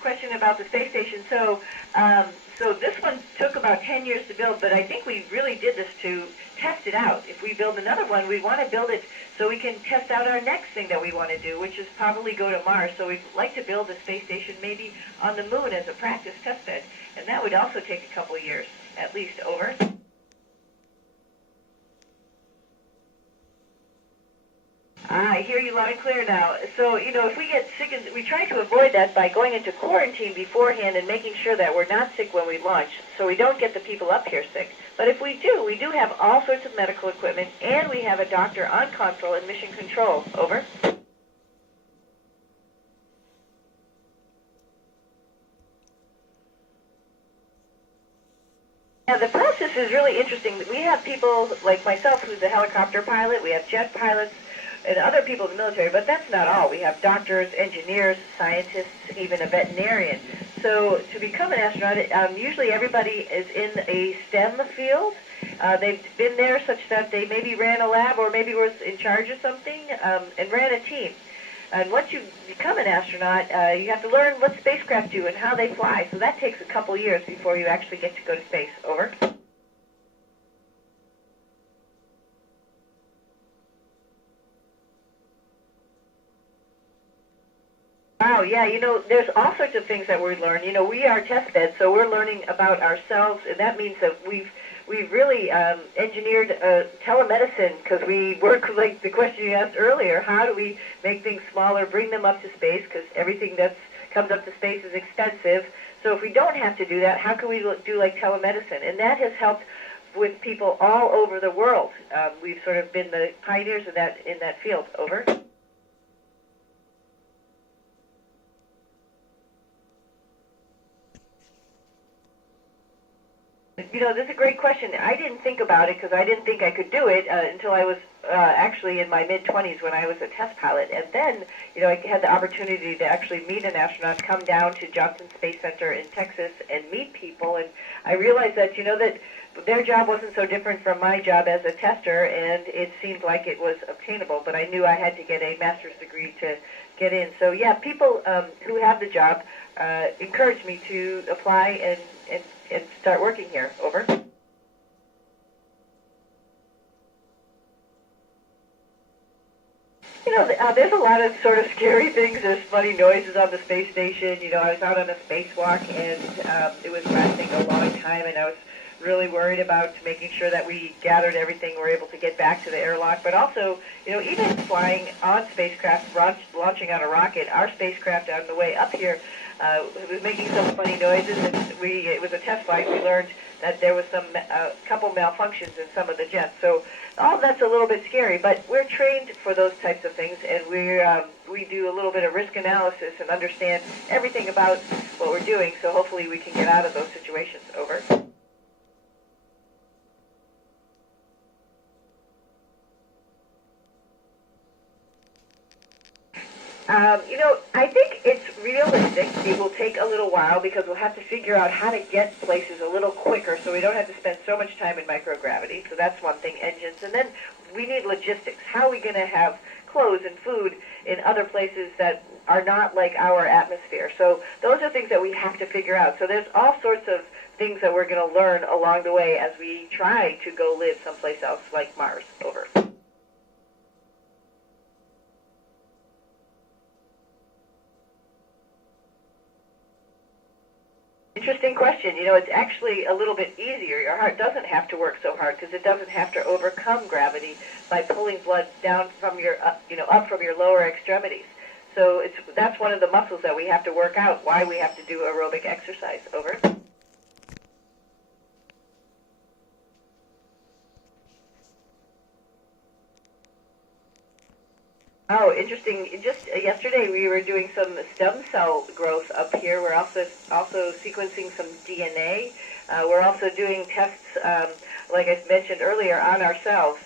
question about the space station. So this one took about 10 years to build, but I think we really did this to test it out. If we build another one, we want to build it so we can test out our next thing that we want to do, which is probably go to Mars. So we'd like to build a space station maybe on the moon as a practice test bed, and that would also take a couple of years, at least. Over. I hear you loud and clear now. So, if we get sick, we try to avoid that by going into quarantine beforehand and making sure that we're not sick when we launch, so we don't get the people up here sick. But if we do have all sorts of medical equipment, and we have a doctor on console and mission control. Over. Yeah, the process is really interesting. We have people like myself, who's a helicopter pilot. We have jet pilots and other people in the military, but that's not all. We have doctors, engineers, scientists, even a veterinarian. So to become an astronaut, usually everybody is in a STEM field. They've been there such that they maybe ran a lab or maybe was in charge of something and ran a team. And once you become an astronaut, you have to learn what spacecraft do and how they fly. So that takes a couple years before you actually get to go to space. Over. Wow, yeah, there's all sorts of things that we learn. We are test beds, so we're learning about ourselves, and that means that we've really engineered telemedicine, because we work like the question you asked earlier. How do we make things smaller, bring them up to space, because everything that comes up to space is expensive. So if we don't have to do that, how can we do like telemedicine? And that has helped with people all over the world. We've sort of been the pioneers of that in that field. Over. This is a great question. I didn't think about it because I didn't think I could do it until I was actually in my mid-20s when I was a test pilot. And then, I had the opportunity to actually meet an astronaut, come down to Johnson Space Center in Texas and meet people. And I realized that, that their job wasn't so different from my job as a tester, and it seemed like it was obtainable. But I knew I had to get a master's degree to get in. So, yeah, people who have the job encouraged me to apply and start working here. Over. There's a lot of sort of scary things. There's funny noises on the space station. I was out on a spacewalk, and it was lasting a long time, and I was really worried about making sure that we gathered everything, we're able to get back to the airlock. But also, even flying on spacecraft, launching on a rocket, our spacecraft on the way up here was making some funny noises, and it was a test flight. We learned that there was some couple malfunctions in some of the jets. So all of that's a little bit scary, but we're trained for those types of things, and we do a little bit of risk analysis and understand everything about what we're doing. So hopefully we can get out of those situations. Over. I think it's realistic. It will take a little while because we'll have to figure out how to get places a little quicker so we don't have to spend so much time in microgravity. So that's one thing, engines. And then we need logistics. How are we going to have clothes and food in other places that are not like our atmosphere? So those are things that we have to figure out. So there's all sorts of things that we're going to learn along the way as we try to go live someplace else like Mars. Over. Interesting question. It's actually a little bit easier. Your heart doesn't have to work so hard because it doesn't have to overcome gravity by pulling blood down from your, up from your lower extremities. So that's one of the muscles that we have to work out, why we have to do aerobic exercise. Over. Oh, interesting. Just yesterday we were doing some stem cell growth up here. We're also sequencing some DNA. We're also doing tests, like I mentioned earlier, on ourselves.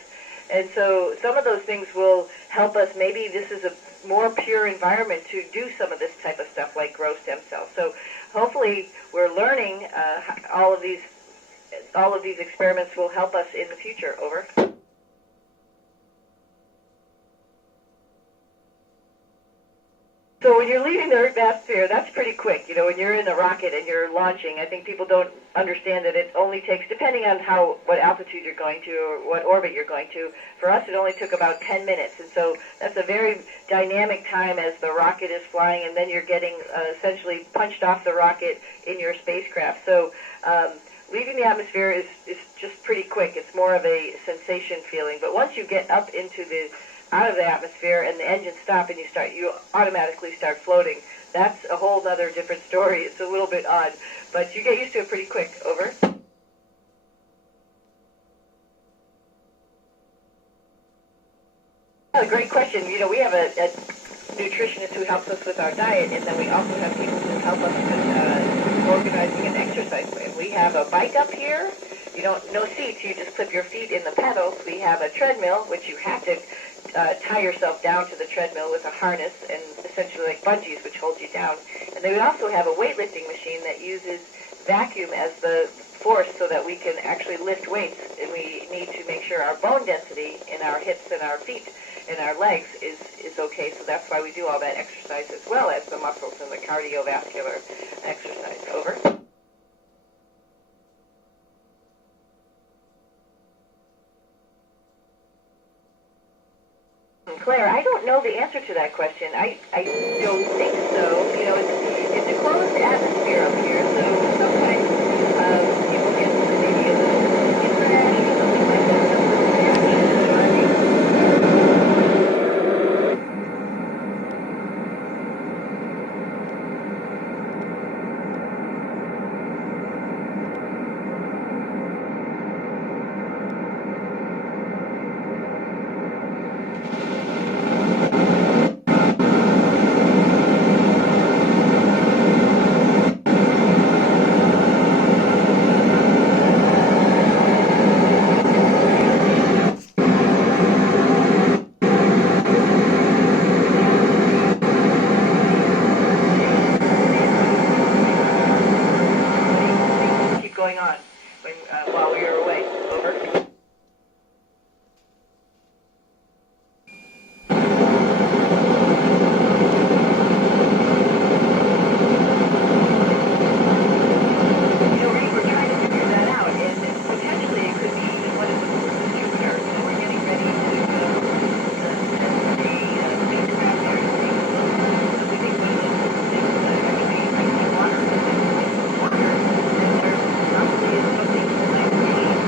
And so some of those things will help us. Maybe this is a more pure environment to do some of this type of stuff like grow stem cells. So hopefully we're learning all of these experiments will help us in the future. Over. So when you're leaving the atmosphere, that's pretty quick. You know, when you're in a rocket and you're launching, I think people don't understand that it only takes, depending on what altitude you're going to or what orbit you're going to, for us it only took about 10 minutes. And so that's a very dynamic time as the rocket is flying, and then you're getting essentially punched off the rocket in your spacecraft. So leaving the atmosphere is just pretty quick. It's more of a sensation feeling. But once you get up into out of the atmosphere and the engines stop and you automatically start floating. That's a whole other different story. It's a little bit odd, but you get used to it pretty quick. Over. Oh, great question. You know, we have a nutritionist who helps us with our diet, and then we also have people who help us with organizing an exercise plan. We have a bike up here. No seats. You just clip your feet in the pedals. We have a treadmill, which you have to tie yourself down to the treadmill with a harness and essentially like bungees, which hold you down. And then we also have a weightlifting machine that uses vacuum as the force so that we can actually lift weights. And we need to make sure our bone density in our hips and our feet and our legs is okay. So that's why we do all that exercise as well as the muscles and the cardiovascular exercise. Over. Claire, I don't know the answer to that question. I don't think so. You know, it's a closed atmosphere up here, so sometimes people get maybe a little skin rash or something like that. Going on while we were away. Over. We're trying to figure that out, and potentially it could be one of the forces of Jupiter. So we're getting ready to send a spacecraft there to take a look. So we think one of those things actually might be water. Probably is something like radiation.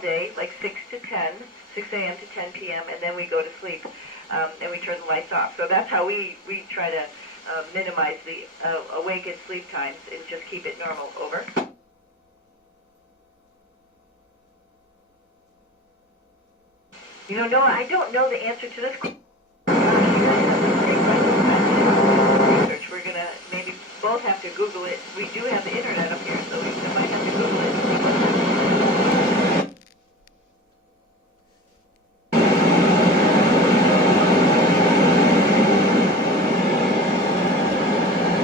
Day, like 6 a.m. to 10 p.m., and then we go to sleep, and we turn the lights off. So that's how we try to minimize the awake and sleep times and just keep it normal. Over. You know, Noah, I don't know the answer to this question. Research. We're going to maybe both have to Google it. We do have the internet up here, so we might have to Google it and see what's